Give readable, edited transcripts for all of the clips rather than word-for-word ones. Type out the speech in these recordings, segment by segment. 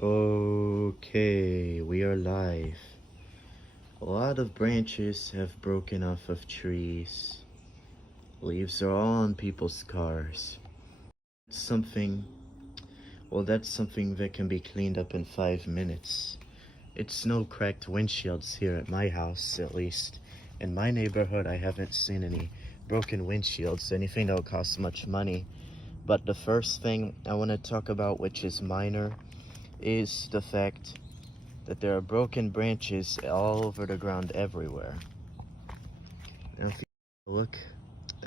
Okay, we are live. A lot of branches have broken off of trees. Leaves are all on people's cars. Something, that's something that can be cleaned up in 5 minutes. It's no cracked windshields here at my house, at least. In my neighborhood, I haven't seen any broken windshields, anything that'll cost much money. But the first thing I want to talk about, which is minor, is the fact that there are broken branches all over the ground everywhere. Now if you look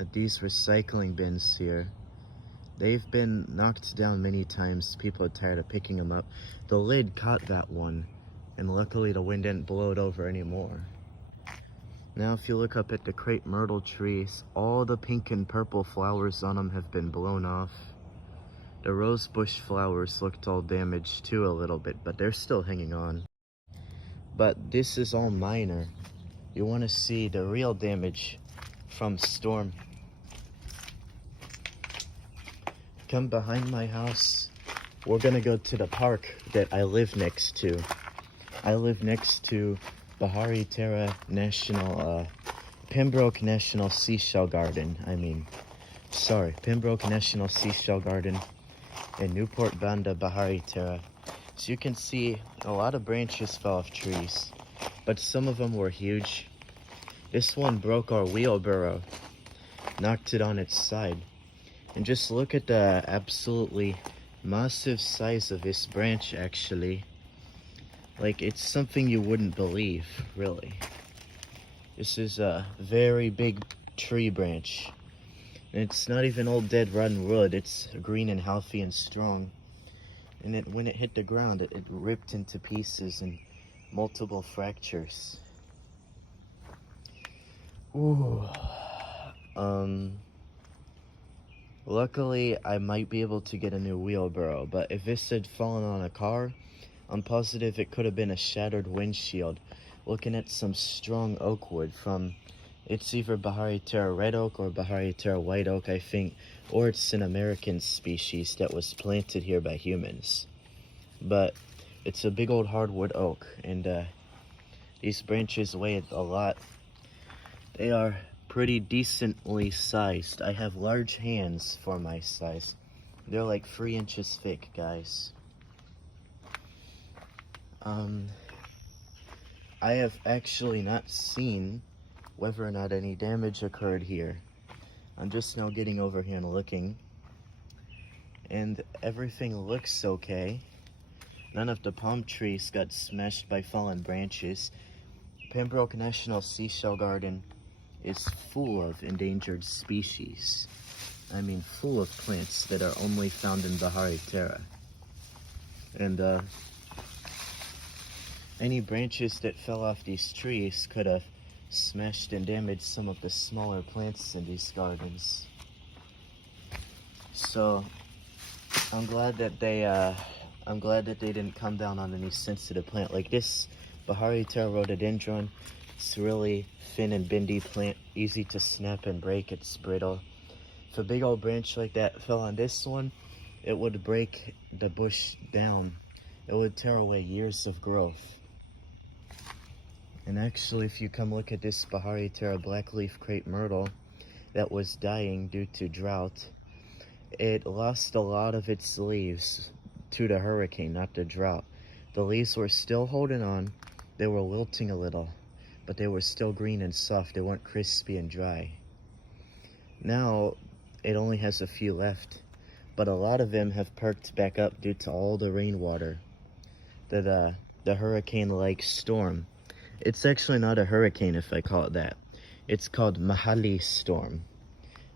at these recycling bins here, they've been knocked down many times. People are tired of picking them up. The lid caught that one, and luckily the wind didn't blow it over anymore. Now if you look up at the crepe myrtle trees, all the pink and purple flowers on them have been blown off. The rosebush flowers looked all damaged too a little bit, but they're still hanging on. But this is all minor. You want to see the real damage from storm. Come behind my house. We're gonna go to the park that I live next to. I live next to Bahariterra Pembroke National Seashell Garden. Pembroke National Seashell Garden in Newport Banda, Bahariterra. So you can see a lot of branches fell off trees, but some of them were huge. This one broke our wheelbarrow, knocked it on its side. And just look at the absolutely massive size of this branch, actually. Like, it's something you wouldn't believe, really. This is a very big tree branch. And it's not even old dead rotten wood, it's green and healthy and strong. And when it hit the ground, it ripped into pieces and multiple fractures. Ooh. Luckily, I might be able to get a new wheelbarrow, but if this had fallen on a car, I'm positive it could have been a shattered windshield. Looking at some strong oak wood from, it's either Bahariterra red oak or Bahariterra white oak, I think, or it's an American species that was planted here by humans. But it's a big old hardwood oak, and these branches weigh a lot. They are pretty decently sized. I have large hands for my size. They're like 3 inches thick, guys. I have actually not seen whether or not any damage occurred here. I'm just now getting over here and looking, and everything looks okay. None of the palm trees got smashed by fallen branches. Pembroke National Seashell Garden is full of endangered species. I mean, full of plants that are only found in Bahariterra. And any branches that fell off these trees could have smashed and damaged some of the smaller plants in these gardens. So I'm glad that they didn't come down on any sensitive plant like this Bahariterra rhododendron. It's really thin and bendy plant, easy to snap and break. It's brittle. If a big old branch like that fell on this one, it would break the bush down. It would tear away years of growth. And actually, if you come look at this Bahariterra blackleaf crepe myrtle that was dying due to drought, it lost a lot of its leaves to the hurricane, not the drought. The leaves were still holding on. They were wilting a little, but they were still green and soft. They weren't crispy and dry. Now, it only has a few left, but a lot of them have perked back up due to all the rainwater. The hurricane-like storm. It's actually not a hurricane if I call it that. It's called Mahaliy storm.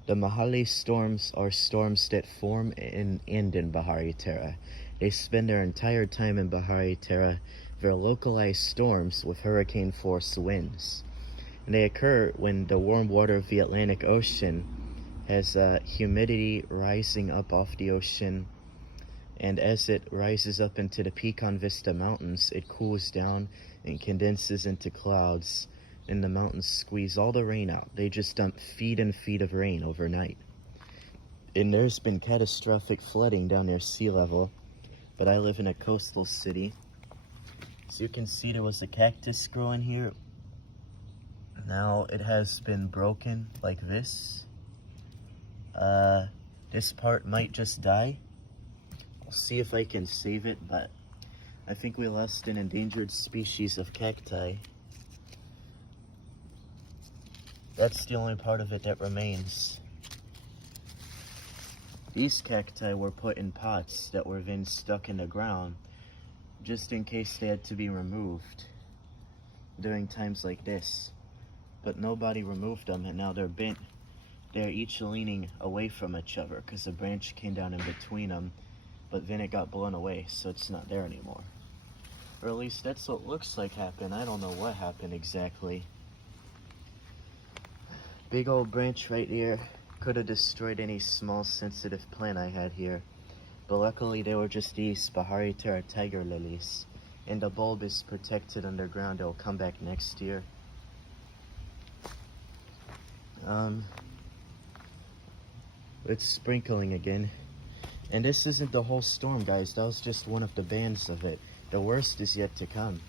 The Mahaliy storms are storms that form and end in Bahariterra. They spend their entire time in Bahariterra. They're localized storms with hurricane force winds. And they occur when the warm water of the Atlantic Ocean has humidity rising up off the ocean. And as it rises up into the Pecan Vista Mountains, it cools down and condenses into clouds, and the mountains squeeze all the rain out. They just dump feet and feet of rain overnight. And there's been catastrophic flooding down near sea level but I live in a coastal city. As you can see, there was a cactus growing here. Now it has been broken like this. This part might just die. I'll see if I can save it, but I think we lost an endangered species of cacti. That's the only part of it that remains. These cacti were put in pots that were then stuck in the ground, just in case they had to be removed during times like this. But nobody removed them, and now they're bent. They're each leaning away from each other because a branch came down in between them, but then it got blown away, so it's not there anymore. Or at least that's what looks like happened. I don't know what happened exactly. Big old branch right here. Could have destroyed any small sensitive plant I had here. But luckily they were just these Bahariterra tiger lilies. And the bulb is protected underground. It'll come back next year. It's sprinkling again. And this isn't the whole storm, guys. That was just one of the bands of it. The worst is yet to come.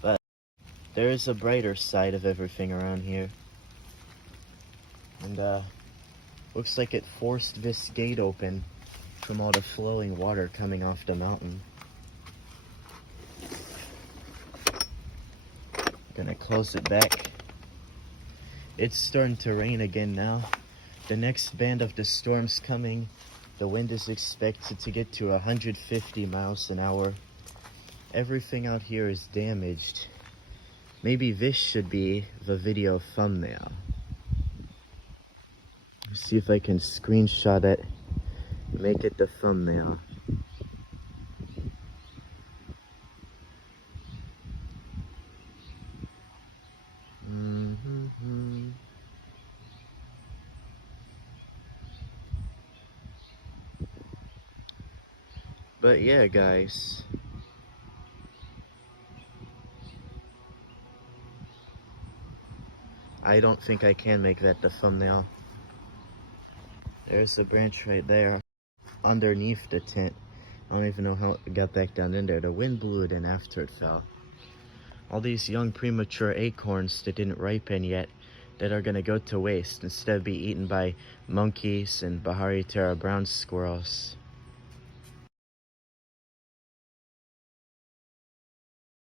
But there is a brighter side of everything around here. And looks like it forced this gate open from all the flowing water coming off the mountain. Gonna close it back. It's starting to rain again now. The next band of the storm's coming. The wind is expected to get to 150 miles an hour. Everything out here is damaged. Maybe this should be the video thumbnail. Let's see if I can screenshot it, make it the thumbnail. But yeah, guys. I don't think I can make that the thumbnail. There's a branch right there underneath the tent. I don't even know how it got back down in there. The wind blew it in after it fell. All these young premature acorns that didn't ripen yet that are gonna go to waste instead of be eaten by monkeys and Bahariterra brown squirrels.